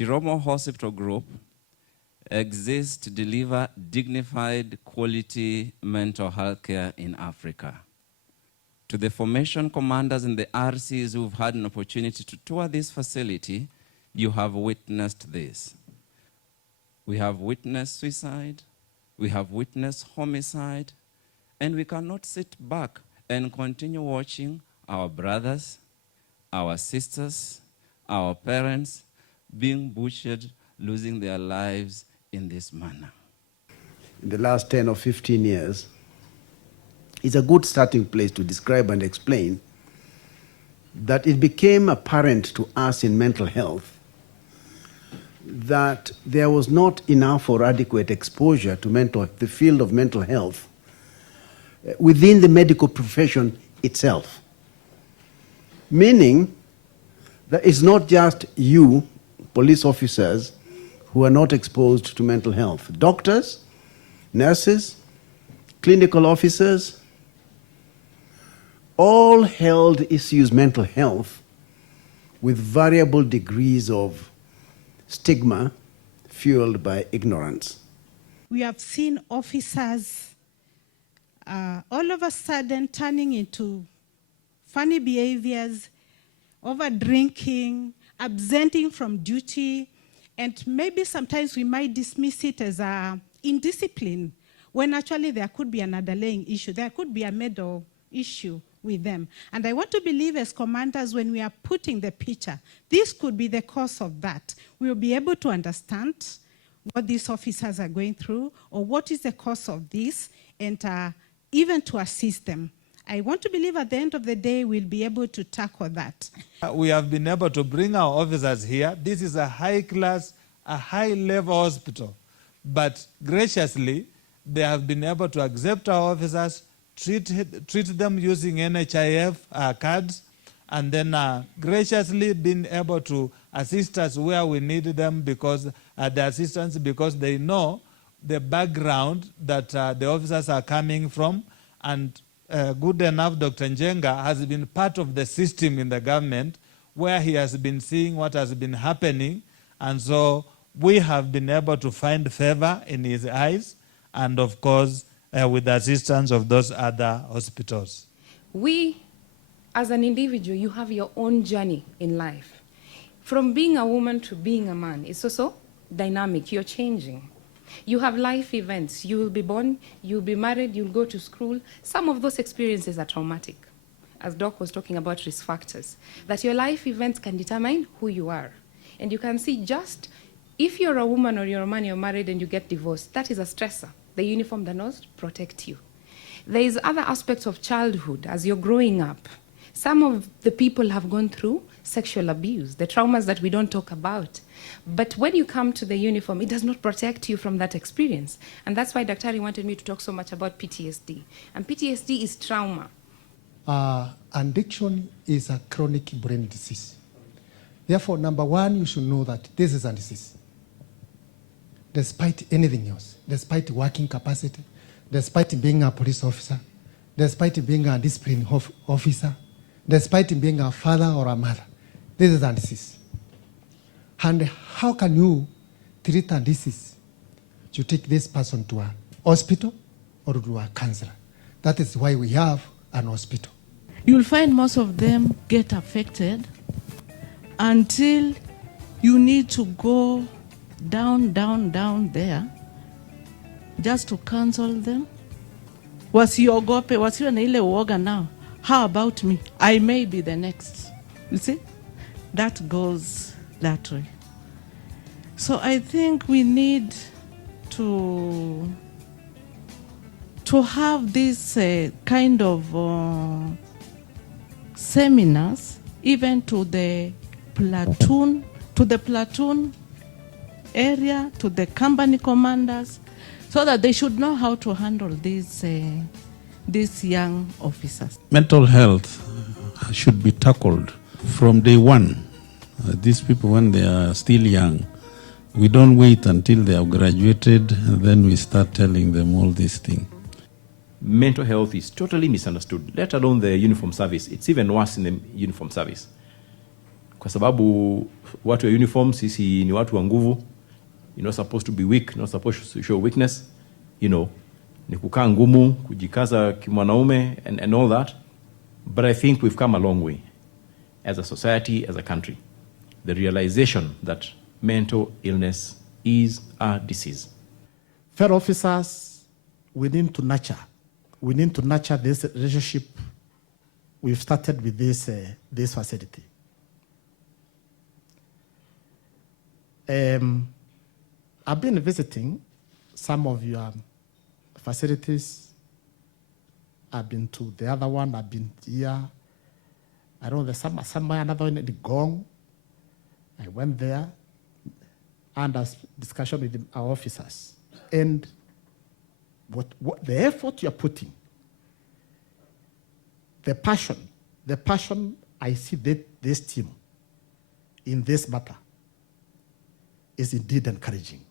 Chiromo Hospital Group exists to deliver dignified, quality mental health care in Africa. To the formation commanders and the RCs who've had an opportunity to tour this facility, you have witnessed this. We have witnessed suicide, we have witnessed homicide, and we cannot sit back and continue watching our brothers, our sisters, our parents being butchered, losing their lives in this manner. In the last 10 or 15 years, is a good starting place to describe and explain that it became apparent to us in mental health that there was not enough or adequate exposure to the field of mental health within the medical profession itself. Meaning that it's not just you, police officers, who are not exposed to mental health. Doctors, nurses, clinical officers, all held issues mental health with variable degrees of stigma fueled by ignorance. We have seen officers all of a sudden turning into funny behaviors, over drinking, absenting from duty, and maybe sometimes we might dismiss it as indiscipline, when actually there could be an underlying issue. There could be a middle issue with them. And I want to believe as commanders, when we are putting the picture, this could be the cause of that. We will be able to understand what these officers are going through, or what is the cause of this, and even to assist them. I want to believe at the end of the day, we'll be able to tackle that. We have been able to bring our officers here. This is a high-class, a high-level hospital. But graciously, they have been able to accept our officers, treat them using NHIF cards, and then graciously been able to assist us where we need them, because the assistance, because they know the background that the officers are coming from. And good enough, Dr. Njenga has been part of the system in the government where he has been seeing what has been happening. And so we have been able to find favor in his eyes, and of course, with the assistance of those other hospitals. We, as an individual, you have your own journey in life. From being a woman to being a man, it's also dynamic. You're changing. You have life events. You will be born, you'll be married, you'll go to school. Some of those experiences are traumatic. As Doc was talking about risk factors, that your life events can determine who you are. And you can see, just if you're a woman or you're a man, you're married and you get divorced, that is a stressor. The uniform does not protect you. There is other aspects of childhood as you're growing up. Some of the people have gone through sexual abuse, the traumas that we don't talk about. But when you come to the uniform, it does not protect you from that experience. And that's why Daktari wanted me to talk so much about PTSD. And PTSD is trauma. Addiction is a chronic brain disease. Therefore, number one, you should know that this is a disease. Despite anything else, despite working capacity, despite being a police officer, despite being a discipline officer, despite being a father or a mother, this is a disease. And how can you treat a disease? You take this person to a hospital or to a counselor. That is why we have an hospital. You'll find most of them get affected until you need to go down there just to counsel them. Wasiogope, wasiwe na ile uoga now. How about me? I may be the next. You see? That goes that way. So I think we need to have this kind of seminars, even to the platoon area, to the company commanders, so that they should know how to handle these young officers. Mental health should be tackled from day one. These people, when they are still young, we don't wait until they have graduated and then we start telling them all these things. Mental health is totally misunderstood, let alone the uniform service. It's even worse in the uniform service. kwa sababu watu wa uniform sisi ni watu wa nguvu. You're not supposed to be weak, not supposed to show weakness. Ni kukaa ngumu, kujikaza kimwanaume and all that. But I think we've come a long way as a society, as a country. The realization that mental illness is a disease. Fellow officers, we need to nurture. We need to nurture this relationship we've started with this facility. I've been visiting some of your facilities. I've been to the other one. I've been here. I don't know, there's somewhere another one in the Gong. I went there under discussion with our officers. And what the effort you're putting, the passion I see this team in this matter is indeed encouraging.